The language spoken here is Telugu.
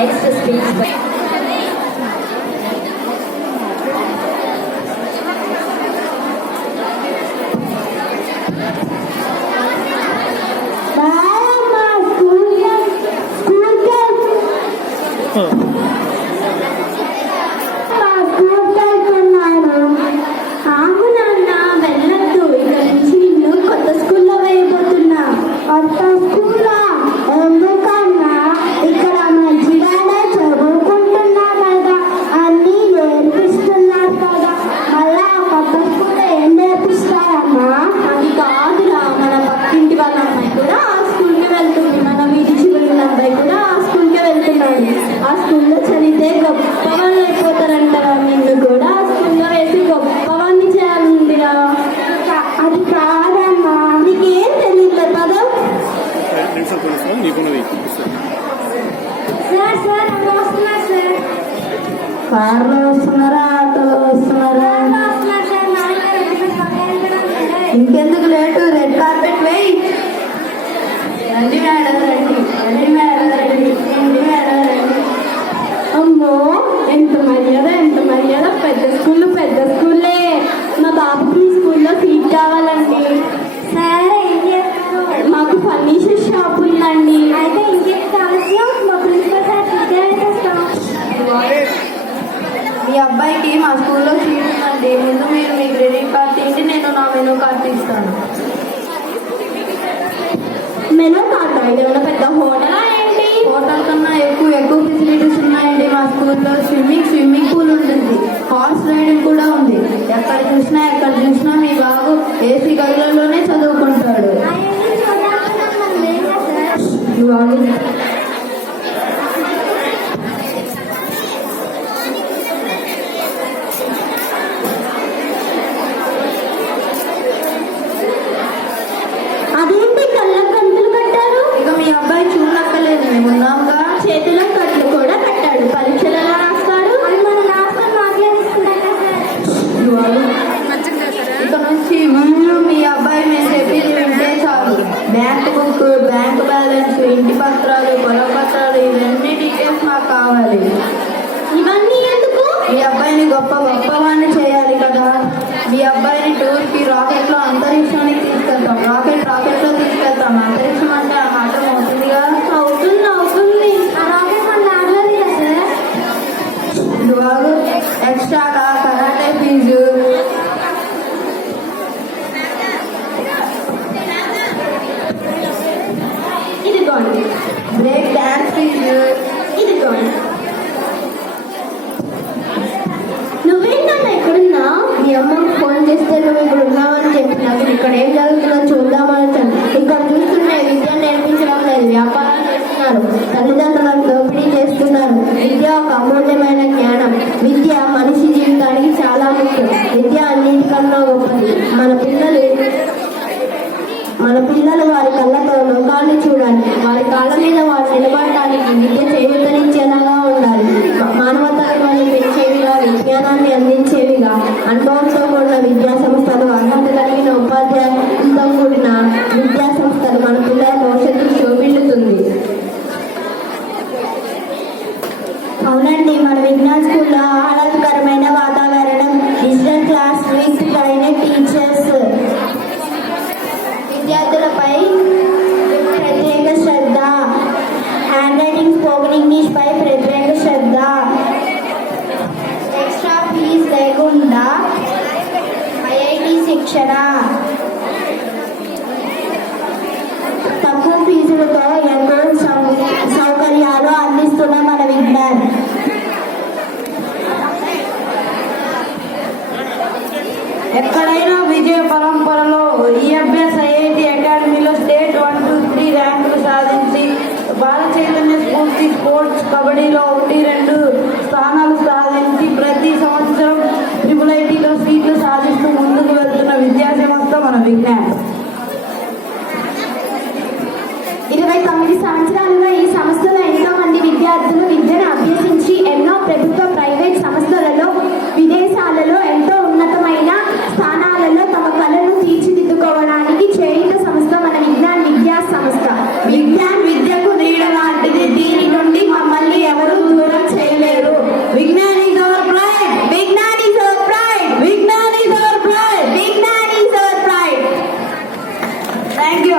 Next speech by కార్లో వస్తున్నారా, ఆటోలో వస్తున్నారా? ఇంకెందుకు లేటు, రెడ్ కార్పెట్ వేయి. రండి మేడం, రండి, రండి మేడం, రండి, రండి మేడం, రండి. అమ్మో ఎంత మర్యాద, ఎంత మర్యాద. పెద్ద స్కూల్లే. మా బాబుకి స్కూల్లో సీట్ కావాలండి. సరే, మాకు ఫర్నిచర్ షాప్ ఉందండి. అయితే ఇంకేం కావాల్సిన మా ప్రిన్సిపల్ సార్ మీ అబ్బాయికి మా స్కూల్లో సీట్ ఉందండి. ముందు మీరు మీ క్రెడిట్ కార్డ్ ఏంటి, నేను నా మెనూ కార్డు ఇస్తాను. మెనూ కార్డు ఏమైనా పెద్ద హోటలా ఏంటి? హోటల్ కన్నా ఎక్కువ ఫెసిలిటీస్ ఉన్నాయండి మా స్కూల్లో. స్విమ్మింగ్ పూల్ ఉంటుంది, హార్స్ రైడింగ్ కూడా ఉంది. ఎక్కడ చూసినా మీ బాబు ఏసీ గదులలోనే చదువుకుంటాడు. అదేంటి కళ్ళకు గంతులు కట్టారు? ఇక మీ అబ్బాయి చూడక్కర్లేదు, మేము ఉన్నాముగా. చేతిలో కట్లు కూడా కట్టాడు. పరీక్షలు ఎలా రాస్తాడు? ఇక నుంచి మీరు మీ అబ్బాయి మేము చెప్పింది వింటే చాలు. బ్యాంక్ బుక్, బ్యాంక్ బ్యాలెన్స్, ఇంటి పత్రాలు, పొలం పత్రాలు, ఇవన్నీ డీటెయిల్స్ మాకు కావాలి. ఇవన్నీ ఎందుకు? మీ అబ్బాయిని గొప్పవాడిని చేయాలి కదా. మీ అబ్బాయిని టూర్కి రాకెట్లో అంతరిక్షానికి తీసుకెళ్తాం. రాకెట్లో తీసుకెళ్తాం. అంతరిక్షం అంటే ఆ మాట అవుతుందిగా. అవుతుంది. ఆ రాకెట్ మన ఆడలేదు కదా సార్. ఎక్స్ట్రాగా కరాటే ఫీజు, ఇదిగోండి. బ్రేక్ డాన్స్ ఫీజు, ఇదిగోండి. నువ్వేంటన్నా ఇక్కడున్నా? మీ అమ్మకి ఫోన్ చేస్తే నువ్వు ఇక్కడ ఉన్నావని చెప్పినావు. ఇక్కడ ఏం జరుగుతుందో చూద్దామని వచ్చాను. ఇక్కడ చూస్తుంటే విద్య నేర్పించడం లేదు, వ్యాపారాలు చేస్తున్నారు, తల్లిదండ్రులను దోపిడీ చేస్తున్నారు. విద్య ఒక అమూల్యమైన జ్ఞానం. విద్య మనిషి జీవితానికి చాలా ముఖ్యం. విద్య అన్నింటికన్నా గొప్పది. మన పిల్లలు వారి కళ్ళతో లోకాన్ని చూడాలి. వారి కాళ్ళ మీద వారు నిలబడటానికి విద్య చేయూతనిచ్చేలాగా ఉండాలి. మానవత్వాన్ని పెంచేవిగా, విజ్ఞానాన్ని అందించేవిగా, అనుభవంతో కూడిన విద్యా సంస్థలు, అర్హత కలిగిన ఉపాధ్యాయులతో కూడిన విద్యా సంస్థలు మన పిల్లల భవిష్యత్తు శోభిల్లుతుంది. అవునండి, మన విజ్ఞాన స్కూల్లో ఆహ్లాదకరమైన వాతావరణం, digital classrooms, trainer teachers, విద్యార్థులపై ప్రత్యేక శ్రద్ధ, హ్యాండ్ రైటింగ్, స్పోకెన్ ఇంగ్లీష్ పై ప్రత్యేక శ్రద్ధ, ఎక్స్ట్రా ఫీజు లేకుండా ఐఐటి శిక్షణ, తక్కువ ఫీజులతో ఎంతో సౌకర్యాలు అందిస్తున్న మన విజ్ఞాన్. ఎక్కడైనా విజయ పరంపరలో ఈఎంఎస్ ఐఐటి అకాడమీలో స్టేట్ 1, 2, 3 ర్యాంకులు సాధించి బాల చైతన్య స్ఫూర్తి స్పోర్ట్స్ కబడ్డీలో 1, 2 స్థానాలు సాధించి ప్రతి సంవత్సరం IIITలో సీట్లు సాధిస్తూ ముందుకు వెళ్తున్న విద్యా సంస్థ మన విజ్ఞాన్. 29 సంవత్సరాలుగా ఈ సంస్థలో ఎంతో మంది విద్యార్థులు విద్యను అభ్యసించి ఎన్నో ప్రభుత్వ, ప్రైవేట్ సంస్థలలో, విదేశాలలో ఎంతో ఉన్నతమైన స్థానాలలో తమ కళను తీర్చిదిద్దుకోవడానికి చేయుత సంస్థ మన విజ్ఞాన్ విద్యా సంస్థ. విజ్ఞాన్ విద్యకు నీడ లాంటిది. దీని నుండి మమ్మల్ని ఎవరు థ్యాంక్ యూ.